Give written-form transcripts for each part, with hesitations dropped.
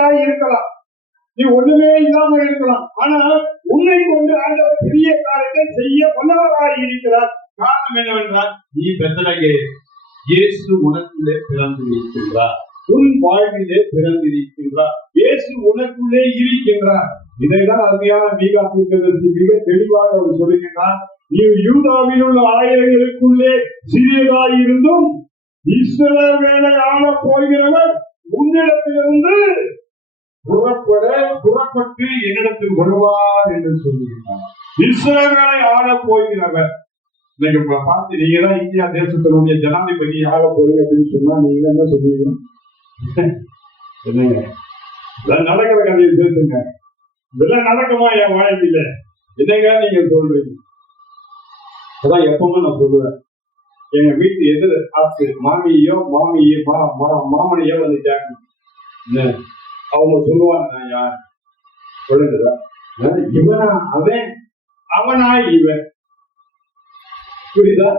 சிறியவராய் இருக்கலாம், நீ ஒண்ணுமே இல்லாம இருக்கலாம். ஆனா உன்னை கொண்டு ஆண்டவர் பெரிய காரியத்தை செய்ய வல்லவராய் இருக்கிறார். காரணம் என்னவென்றால், நீ பெத்தலகே, இயேசு உனக்குள்ளே பிறந்திருக்கின்றார், உன் வாழ்விலே பிறந்திருக்கின்றார், இயேசு உனக்குள்ளே இருக்கின்றார். இதைதான் அருமையான மீகா தீர்க்கதரிசி மிக தெளிவாக அவர் சொல்லுகின்றார். நீ யூதாவில் உள்ள ஆயிரங்களுக்குள்ளே சிறியதாய் இருந்தும் இஸ்ரவேலை ஆள போகிறவர் உன்னிடத்திலிருந்து புறப்பட்டு என்னிடத்தில் வருவார் என்று சொல்லுகிறார். இஸ்ரவேலை ஆள போகிறவர். இன்னைக்கு பார்த்து நீங்க தான் இந்தியா தேசத்தினுடைய ஜனாதிபதி ஆள போறீங்க அப்படின்னு சொன்னா நீங்க என்ன சொல்லுவீங்க? என்னங்க நடக்கிற கதையை பேசுங்க. இதெல்லாம் நடக்குமா என் வாழ்க்கையில? என்னங்க நீங்க சொல்றீங்க? அதான் எப்பவுமே நான் சொல்லுவேன், எங்க வீட்டு எதிர ஆத்து மாமியோ மாமனையோ வந்து கேட்கணும். அவங்க சொல்லுவாங்க, நான் யார் சொல்லுங்க, இவனா அவன், அவனா இவன். புரியுதா?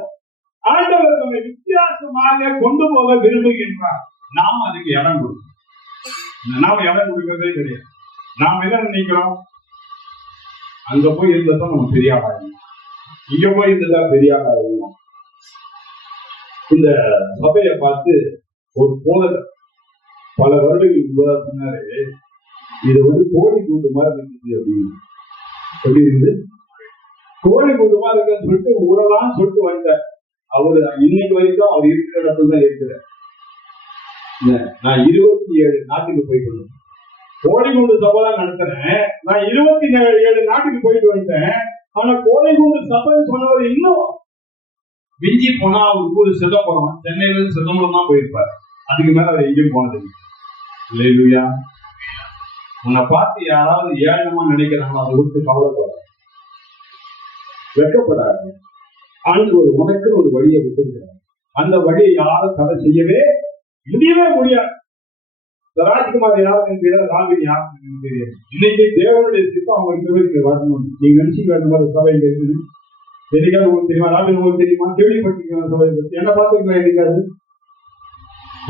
ஆண்டவர் நம்மை வித்தியாசமாக கொண்டு போக விரும்புகின்றார். நாம் அதுக்கு இடம் கொடுக்கணும். நாம இடம் கொடுக்கறதே கிடையாது. நாம் என்ன நினைக்கிறோம், அங்க போய் இருந்ததான் நம்ம பெரிய ஆளாகும், இங்க போய் இருந்ததா பெரிய ஆளாகும். இந்த சபையை பார்த்து ஒரு போதர் பல வருடங்களுக்கு சொன்னாரு, இது கோழி கூட்டு மாதிரி இருக்குது அப்படின்னு. எப்படி இருக்குது? கோழி கூட்டமா இருக்குன்னு சொல்லிட்டு ஊரெல்லாம் சொல்லிட்டு வந்தார். அவரு இன்னைக்கு வரைக்கும் அவர் இருக்கிற இடத்துல தான் இருக்கிறார். நான் 27 நாட்டுக்கு போயிட்டு வந்தேன். கோழிக்கூண்டு சபை தான் நடத்துறேன். நான் 27 நாட்டுக்கு போயிட்டு வந்தேன். ஆனா கோழிக்கூண்டு சபைன்னு சொன்னவர் இன்னும் விஞ்சி போனா அவருக்கு ஒரு சிதம்பரம், சென்னையில இருந்து சிதம்பரம் தான் போயிருப்பாரு. அதுக்கு மேல அவர் எங்கேயும் போனது இல்லையா? உன்னை பார்த்து யாராவது ஏழமா நினைக்கிறாங்களோ அதை விட்டு கவலைப்பட, வெட்கப்படாது. ஆண்டவர் உனக்கு ஒரு வழியை விட்டுருக்கிறார். அந்த வழியை யாரும் தடை செய்யவே முடியாது. ராஜ்குமார் யாருன்னு தெரியாது, ராமின் யாருன்னு தெரியாது. இன்னைக்கு தேவனுடைய சித்தம் அவங்க வரணும். நீங்க நினைச்சு வேணும் மாதிரி சபை இருக்குது. என்னைக்காவது உங்களுக்கு தெரியுமா? ராமின் உங்களுக்கு தெரியுமா? கேள்விப்பட்டிருக்கீங்க சபை பத்தி? என்ன பார்த்துருக்கீங்களா என்னைக்காவது?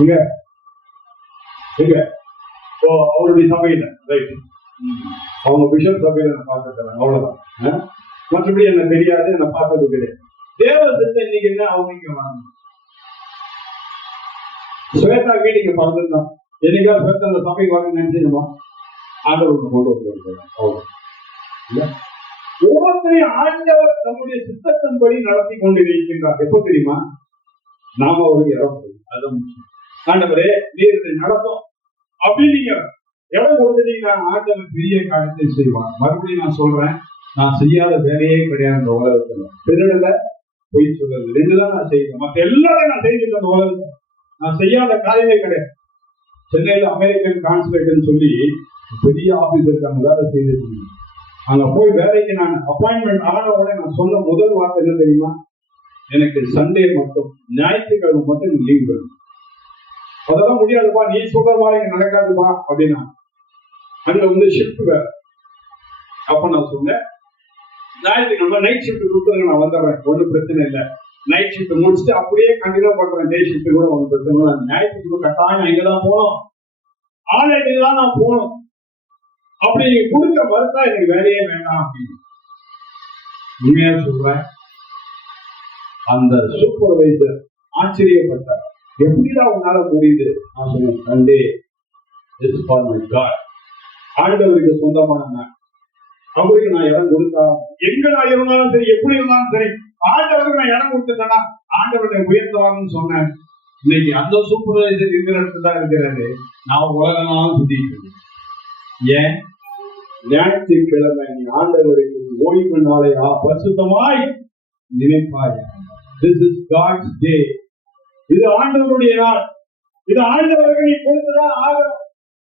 எங்க எங்க அவருடைய சபையில ரைட், அவங்க பிஷப் சபையில நான் பார்த்துருக்கேன், அவ்வளவுதான். மற்றபடி என்ன தெரியாது, என்ன பார்த்தது கிடையாது. தேவ சித்தம் இன்னைக்கு என்ன, அவங்க இங்க வரணும். ஸ்வேதா வீட்டுக்கு பறந்துதான் என்னைக்காவது ஸ்வேதா அந்த சபைக்கு வாங்க நினைச்சிருமா? ஆண்டவர் கொண்டு வந்து ஒவ்வொருத்தரையும் ஆண்டவர் நம்முடைய சித்தத்தின்படி நடத்தி கொண்டிருக்கின்றார். எப்ப தெரியுமா? நாம அவருக்கு இடம் கொடுக்கணும். அதுதான் முக்கியம். ஆண்டவரே நீர் நடத்தும் அப்படின்னு நீங்க இடம் கொடுத்துட்டீங்கன்னா ஆண்டவர் பெரிய காரியத்தை செய்வார். மறுபடியும் நான் சொல்றேன், நான் செய்யாத வேலையே கிடையாது இந்த உலகத்துல. திருடல, பொய் சொல்றது, 2 தான் நான் செய்வேன். மற்ற எல்லாரையும் நான் செய்திருக்கேன் இந்த உலகத்துல. நான் செய்யாத காரியமே கிடையாது. சென்னையில அமெரிக்கன் கான்சுலேட்னு சொல்லி பெரிய ஆபீஸ் இருக்காங்க, வேலை செய்திருக்கீங்க. அங்க போய் வேலைக்கு நான் அப்பாயின்மெண்ட் ஆன உடனே நான் சொன்ன முதல் வார்த்தை என்ன தெரியுமா? எனக்கு சண்டே மட்டும், ஞாயிற்றுக்கிழமை மட்டும் லீவ் வேணும். அதெல்லாம் முடியாதுப்பா, நீ சொல்றவா இங்க நடக்காதுப்பா அப்படின்னா. அங்க ஷிஃப்ட் வேற. அப்ப நான் சொன்னேன், ஞாயிற்றுக்கிழமை நைட் ஷிஃப்ட் கொடுத்துருங்க, நான் வந்துடுறேன், ஒன்றும் பிரச்சனை இல்லை. நைட் ஷிஃப்ட் முடிச்சுட்டு அப்படியே கண்டினியூ பண்றேன், டே ஷிஃப்ட் கூட ஒன்றும் பிரச்சனை இல்லை. ஞாயிற்றுக்கிழமை கட்டாயம் நான் இங்கதான் போகணும், ஆன்லைனுக்கு தான் நான் போகணும். அப்படி கொடுக்க மறுத்தா எனக்கு வேலையே வேண்டாம் அப்படின்னு உண்மையா சொல்றேன். அந்த சூப்பர்வைசர் ஆச்சரியப்பட்டார், எப்படிதான் உன்னால முடியுது? நான் சொன்னேன், Sunday is for my God, ஆண்டவருக்கு சொந்தமான நான். அவருக்கு நான் இடம் கொடுத்தா, எங்க நான் இருந்தாலும் சரி, எப்படி இருந்தாலும் சரி, ஆண்டவருக்கு நான் இடம் கொடுத்துட்டேன்னா ஆண்டவரை உயர்த்தவாங்கன்னு சொன்னேன். இன்னைக்கு அந்த சூப்பர்வைசர் இருக்கிற இடத்துல தான் இருக்கிறாரு. நான் உலகனாலும் சுத்திட்டு இருக்கேன். ஏன்? ஞாயிற்றுக்கிழமை நீ ஆண்டவருக்கு ஓய்வு நாளை பரிசுத்தமாய் நினைப்பாய். This is God's day. இது ஆண்டவருடைய நாள். இது ஆண்டவருக்கு நீ கொடுத்துதான் ஆகணும்.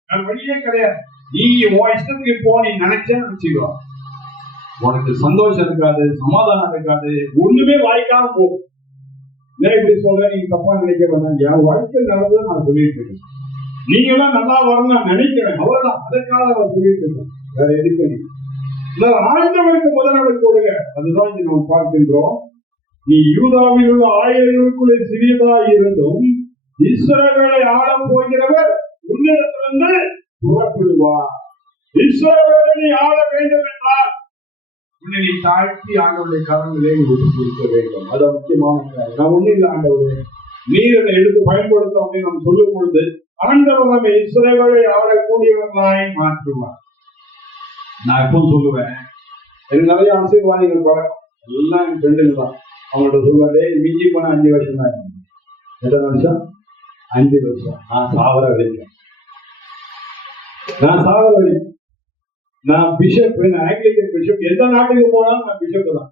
நான் வழியே கிடையாது. நீ உன் இஷ்டத்துக்கு போ, நீ நினைச்சேன்னு நினைச்சுக்கோ, உனக்கு சந்தோஷம் இருக்காது, சமாதானம் இருக்காது, ஒண்ணுமே வாய்க்காம போகும். ஏன் இப்படி சொல்ற? நீங்க தப்பா நினைக்க வேண்டாம். என் வாழ்க்கை நடந்ததை நான் சொல்லிட்டு இருக்கேன். நீங்க எல்லாம் நல்லா வரணும் நான் நினைக்கிறேன், அவ்வளவுதான். அதற்காக நான் சொல்லிட்டு இருக்கேன், வேற எதுக்கு? ஆண்டவருக்கு முதலிடம் கொடுங்க. அதுதான் இங்க நம்ம பார்க்கின்றோம். நீ யூதாவில் உள்ள ஆயிரங்களுக்குள்ளே சிறியதாய் இருந்தும் இஸ்ரவேலை ஆள போகிறவர் உன்னிடத்திலிருந்து புறப்படுவார். இஸ்ரவேலை நீ ஆள வேண்டும் என்றால் உன்னை நீ தாழ்த்தி ஆண்டவருடைய கரங்களே நீ விட்டு கொடுக்க வேண்டும். அது முக்கியமான. நான் ஒண்ணு இல்லை ஆண்டவரே, நீர் அதை எடுத்து பயன்படுத்த அப்படின்னு நம்ம சொல்லும் பொழுது ஆண்டவர் நம்ம இஸ்ரவேலை ஆளக்கூடியவர்களாய் மாற்றுவார். நான் எப்பவும் சொல்லுவேன், எனக்கு நிறைய ஆசீர்வாதிகள் பழக்கம் எல்லாம் என் ஃப்ரெண்டுங்க தான். அவங்கள்ட்ட சொல்லுவாரு, மிஞ்சி போன 5 வருஷம் தான். எத்தனை வருஷம்? 5 வருஷம். நான் சாவர வரைக்கும் நான் பிஷப், நான் ஆங்கிலிக்கன் பிஷப். எந்த நாட்டுக்கு போனாலும் நான் பிஷப் தான்.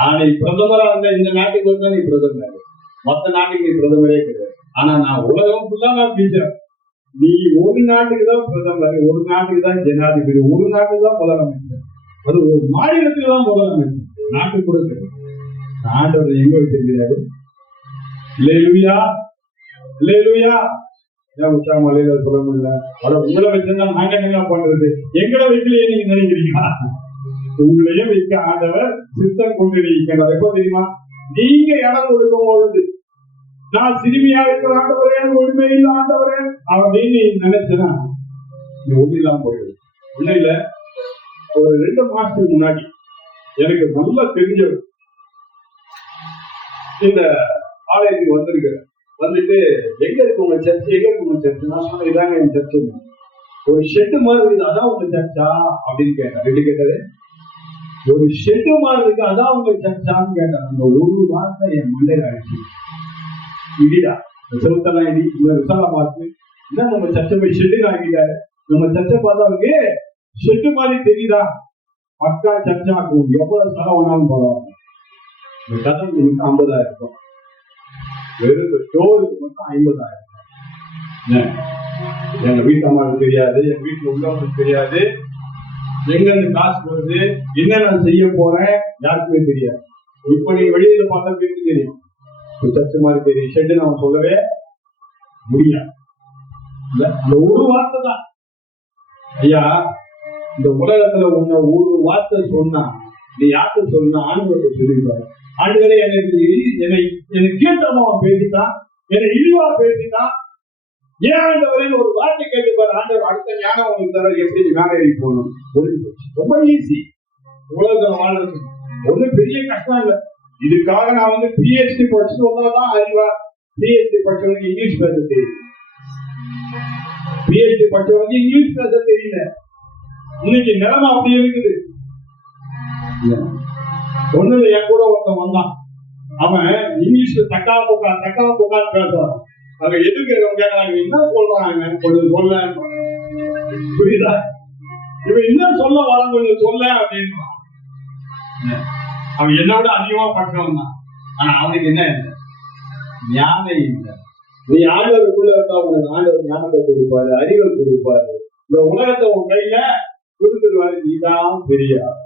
ஆனா பிரதமரா இருந்த இந்த நாட்டுக்கு வந்தா நீ பிரதமர், மற்ற நாட்டுக்கு நீ பிரதமரே கிடையாது. ஆனா நான் உலகம் ஃபுல்லா நான் பிஷப். நீ ஒரு நாட்டுக்கு தான் பிரதமர், ஒரு நாட்டுக்கு தான் ஜனாதிபதி, ஒரு நாட்டுக்கு தான் முதலமைச்சர், அது ஒரு மாநிலத்துக்கு தான் முதலமைச்சர், நாட்டுக்கு கூட கிடையாது. ஆண்டவர் எங்க வச்சிருக்கிறாரு? அல்லேலூயா, அல்லேலூயா. ஏன் உச்சாமலையில சொல்ல முடியல? உங்களை வச்சிருந்தா நாங்க என்ன பண்றது? எங்களை வைக்கலையே நீங்க நினைக்கிறீங்களா? உங்களையும் வைக்க ஆண்டவர் சித்தம் கொண்டு இருக்கிறார். எப்ப தெரியுமா? நீங்க இடம் கொடுக்கும் பொழுது, நான் சிறுமியா இருக்கிற ஆண்டவரே, ஒண்ணுமே இல்லை ஆண்டவரே அப்படின்னு நினைச்சேன்னா நீ ஒண்ணு இல்லாம போயிடுது. ஒண்ணு இல்ல, ஒரு 2 மாசத்துக்கு முன்னாடி எனக்கு நல்லா தெரிஞ்சது இந்த ஆலயத்துக்கு வந்திருக்கிறேன். வந்துட்டு எங்க இருக்கு உங்க சர்ச்சு, எங்க இருக்கு உங்க சர்ச்சு? நான் சொன்னேன், இதாங்க என் சர்ச்சு. ஒரு ஷெட்டு மாதிரி இருக்கு, அதான் உங்க சர்ச்சா அப்படின்னு கேட்டேன். எப்படி கேட்டாரு? ஒரு ஷெட்டு மாதிரி இருக்கு, அதான் உங்க சர்ச்சான்னு கேட்டேன். அந்த ஒரு வார்த்தை என் மண்டையில ஆயிடுச்சு. இடிடா செலுத்தெல்லாம் இடி, இந்த விசாலம் பார்த்து என்ன நம்ம சர்ச்சை போய் ஷெட்டுன்னு ஆகிட்டாரு. நம்ம சர்ச்சை பார்த்தவங்க ஷெட்டு மாதிரி தெரியுதா? பக்கா சர்ச்சா ஆகும். எவ்வளவு செலவுனாலும் போகலாம். இந்த கதவுக்கு மட்டும் 50,000, வெறும் டோருக்கு மட்டும் 50,000. எங்க வீட்டு அம்மாவுக்கு தெரியாது, எங்க வீட்டுல உள்ளவங்களுக்கு தெரியாது, எங்க இருந்து காசு போகுது, என்ன நான் செய்ய போறேன் யாருக்குமே தெரியாது. இப்ப நீ வெளியில பார்த்தா வீட்டு தெரியும், சர்ச்சை மாதிரி தெரியும். ஷெட்டு நம்ம சொல்லவே முடியாது. அந்த ஒரு வார்த்தை தான். ஐயா, இந்த உலகத்துல உன்ன ஒரு வார்த்தை சொன்னா நீ யாருக்கு சொன்னா ஆண்டவரை சொல்லிருப்பாரு. ஆண்டவரே என்னை கீழ்த்தரமா பேசிட்டான், என்னை இழிவா பேசிட்டான், ஏன் ஆண்டவரே ஒரு வார்த்தை கேட்டுப்பாரு. ஆண்டவர் அடுத்த ஞானம் உங்களுக்கு தர, எப்படி மேலே ஏறி போகணும். ரொம்ப ஈஸி உலகத்துல வாழ்றது. ஒன்னும் பெரிய கஷ்டம் இல்லை. இதுக்காக நான் PhD படிச்சுட்டு வந்தாதான் அறிவா. PhD படிச்சவனுக்கு இங்கிலீஷ் பேச தெரியல, PhD படிச்சவனுக்கு இங்கிலீஷ் பேச தெரியல. இன்னைக்கு நிலைமை அப்படி இருக்குது. ஒண்ணுல என் கூட ஒருத்தன் வந்தான், அவன் இங்கிலீஷ்ல தக்கா புக்கான்னு பேசுறான். அவங்க எதிர்க்கிறவங்க கேட்கறாங்க, என்ன சொல்றாங்க கொஞ்சம் சொல்ல, புரியுதா? இவன் என்ன சொல்ல வர, கொஞ்சம் சொல்ல அப்படின்னு. அவன் என்ன விட அதிகமா படிச்சவன் தான். ஆனா அவனுக்கு என்ன இல்லை? ஞானம் இல்லை. நீ ஆண்டவருக்குள்ள இருந்தா உனக்கு ஆண்டவர் ஞானத்தை கொடுப்பாரு, அறிவை கொடுப்பாரு. இந்த உலகத்தை உன் கையில கொடுத்துருவாரு. நீதான் பெரியார்.